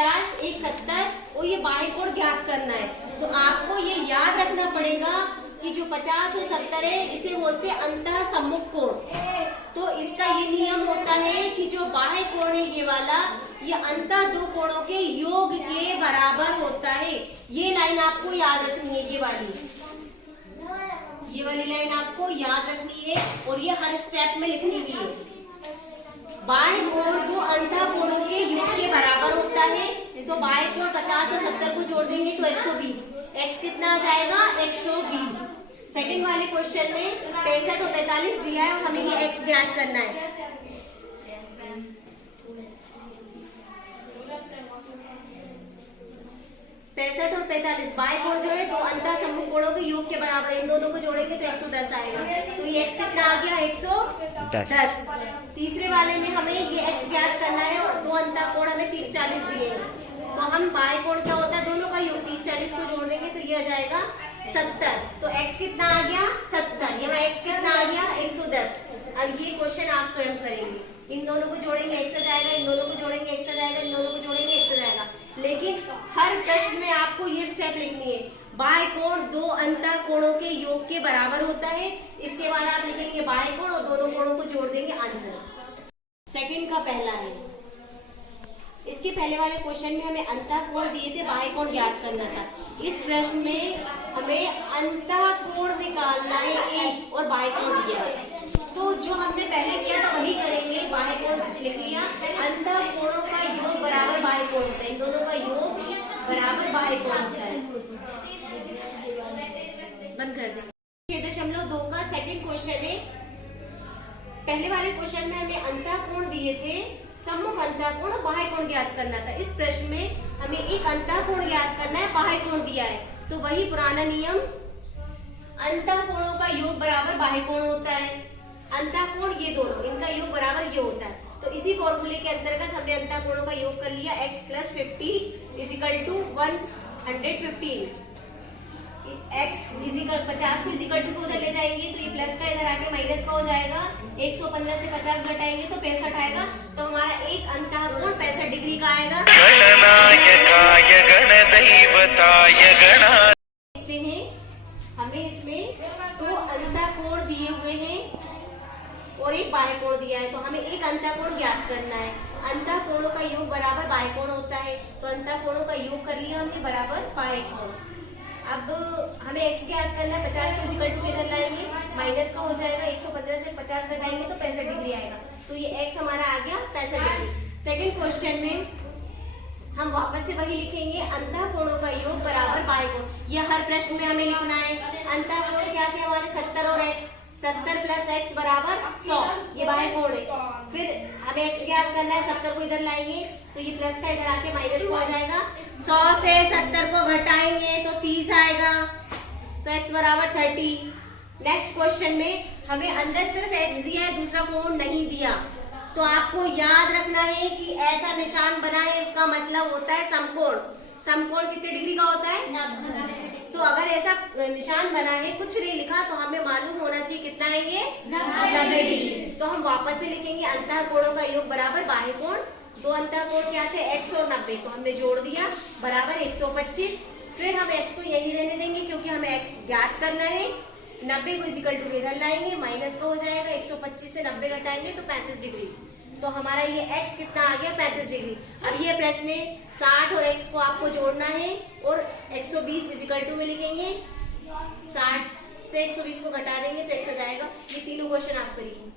50 एक 70 और ये बाएं कोण ज्ञात करना है। तो आपको ये याद रखना पड़ेगा कि जो 50 और 70 है इसे बोलते हैं अंतः सम्मुख कोण। तो इसका ये नियम होता है कि जो बाह्य कोण है ये वाला, ये अंतः दो कोणों के योग के बराबर होता है। ये लाइन आपको याद रखनी है, ये वाली लाइन आपको याद रखनी है और ये हर स्टेप में लिखनी भी है। बाह्य कोण दो अंतः कोणों के योग के बराबर होता है। तो बाह्य कोण 50 और 70 को जोड़ देंगे तो 120। x कितना आ जाएगा 120। सेकंड वाले क्वेश्चन में 65 और 45 दिया है और हमें ये x ज्ञात करना है। 65 और 45 बाएं कोण जो है दो अंतः सम्मुख कोणों के योग के बराबर, इन दोनों को जोड़ेंगे तो 110 आएगा। तो ये x कितना आ गया 110। तीसरे वाले में हमें ये x ज्ञात करना है और दो अंतः कोण हमें 30 40 दिए हैं। तो हम बाएं कोण क्या होता है दोनों का योग 30 40 को जोड़ देंगे तो ये आ जाएगा 70। तो x कितना आ गया 70, यहाँ x कितना आ गया 110। अब ये क्वेश्चन आप स्वयं करेंगे, इन दोनों को जोड़ेंगे x आ जाएगा, इन दोनों को जोड़ेंगे x आ जाएगा, इन दोनों को जोड़ेंगे x आ जाएगा। लेकिन हर प्रश्न में आपको ये स्टेप लिखनी है, बाह्य कोण दो अंतः कोणों के योग के बराबर होता है। इसके बाद आप लिखेंगे बाह्य कोण और दोनों कोणों को जोड़ देंगे, आंसर। सेकंड का पहला है। इसके पहले वाले क्वेश्चन में हमें अंतः कोण दिए थे, बाह्य कोण ज्ञात करना था। इस प्रश्न में हमें अंतः कोण निकालना है एक और बाह्य कोण दिया है। तो जो हमने पहले किया था वही करेंगे, बाह्य कोण लिख लिया, अंतः कोणों का योग बराबर बाह्य कोण होता है, इन दोनों का योग बराबर बाह्य कोण होता है। बंद कर दें। 6.2 का सेकंड क्वेश्चन है। पहले वाले क्वेश्चन में हमें अंतः कोण दिए थे, सम्मुख अंतः कोण और बाह्य कोण ज्ञात करना था। इस प्रश्न में हमें एक अंतः कोण ज्ञात करना है, बाह्य कोण दिया है। तो वही पुराना नियम, अंतः कोणों का योग बराबर बाह्य कोण होता है। अंतः कोण ये दोनों, इनका योग बराबर ये होता है। तो इसी फॉर्मूले के अंतर्गत हमने अंतः कोणों का योग कर लिया, x + 50 = 115। x = 50 को इक्वल टू को उधर ले जाएंगे तो ये प्लस का इधर आके माइनस का हो जाएगा। 115 से 50 घटाएंगे तो 65 आएगा। तो हमारा एक अंतः कोण 65 डिग्री का आएगा। देखते हैं, हमें इसमें दो अंतः कोण दिए हुए हैं और एक बाह्य कोण दिया है। तो हमें एक अंतः कोण ज्ञात करना है। अंतः कोणों का योग बराबर बाह्य कोण होता है। तो अंतः कोणों का योग कर लिया हमने बराबर बाह्य कोण। अब हमें x ज्ञात करना है, 50 को इक्वल टू इधर लाएंगे, माइनस का हो जाएगा। 115 से 50 घटाएंगे तो 65 डिग्री आएगा। तो ये x हमारा आ गया 65 डिग्री। सेकंड क्वेश्चन में हम वापस से वही लिखेंगे, अंतः कोणों का योग बराबर बाह्य कोण। यह हर प्रश्न में हमें लिखना है। अंतः कोण क्या थे हमारे 70 और x, 70 + x बराबर 100, ये बाह्य कोण है। फिर हमें x ज्ञात करना है, 70 को इधर लाएंगे तो ये प्लस का इधर आके माइनस को आ जाएगा। 100 से 70 को घटाएंगे तो 30 आएगा। तो x बराबर 30। नेक्स्ट क्वेश्चन में हमें अंदर सिर्फ x दिया है, दूसरा कोण नहीं दिया। तो आपको याद रखना है कि ऐसा निशान बना है, इसका मतलब होता है समकोण। समकोण कितने डिग्री का होता है 90। तो अगर ऐसा निशान बना है, कुछ नहीं लिखा, तो हमें मालूम होना चाहिए कितना है ये 90 डिग्री। तो हम वापस से लिखेंगे अंतः कोणों का योग बराबर बाह्य कोण। दो अंतः कोण क्या थे x और 90, तो हमने जोड़ दिया बराबर 125। फिर हम x को यही रहने देंगे क्योंकि हमें x ज्ञात करना है। 90 को इक्वल टू इधर लाएंगे, माइनस का हो जाएगा। 125 से 90 घटाएंगे तो 35 डिग्री। तो हमारा ये x कितना आ गया 35 डिग्री। अब ये प्रश्न है 60 और x को आपको जोड़ना है और 120 इक्वल टू में लिखेंगे। 60 से 120 को घटा देंगे तो x आ जाएगा। ये तीनों क्वेश्चन आप करिए।